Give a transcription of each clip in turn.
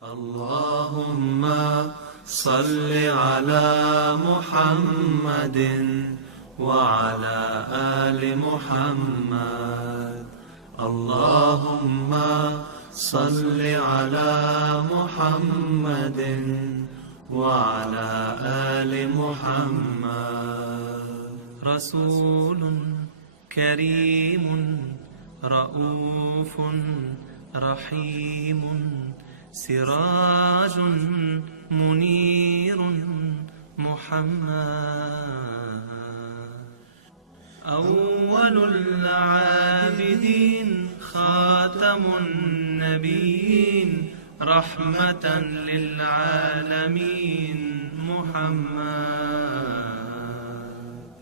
اللهم صل على محمد وعلى آل محمد. اللهم صل على محمد وعلى آل محمد. رسول كريم رؤوف رحيم سراج منير محمد. أول العابدين خاتم النبيين رحمة للعالمين محمد.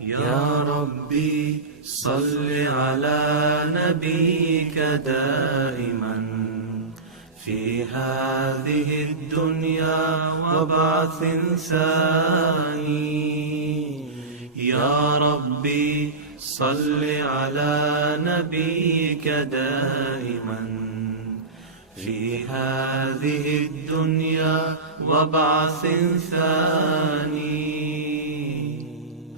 يا ربي صل على نبيك دائما في هذه الدنيا وبعث ثاني. يا ربي صل على نبيك دائما في هذه الدنيا وبعث ثاني.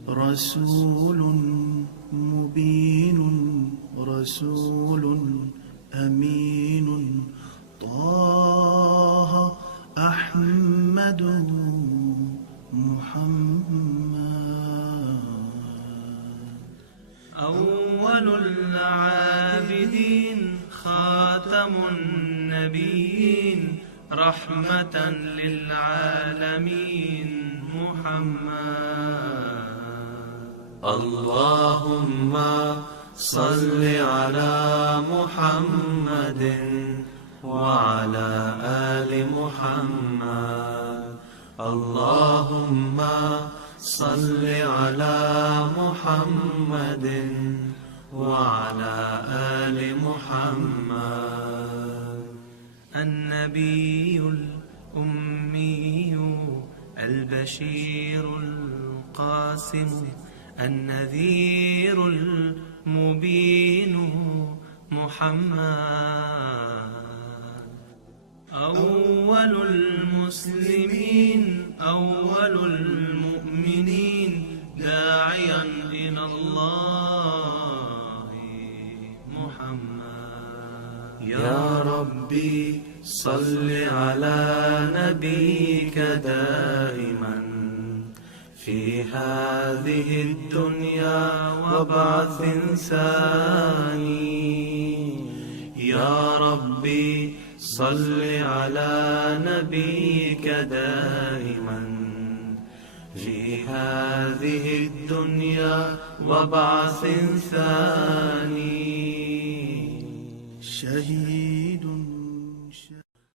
رسول مبين رسول أمين طه أحمد محمد. أول العابدين خاتم النبيين رحمة للعالمين محمد. اللهم صل على محمد وعلى آل محمد. اللهم صل على محمد وعلى آل محمد. النبي الأمي البشير القاسم النذير المبين محمد. أول المسلمين أول المؤمنين داعيا إلى الله محمد. يا ربي صل على نبيك دائما في هذه الدنيا وبعث ثاني. يا ربي صل على نبيك دائما في هذه الدنيا وبعث ثاني. شهيد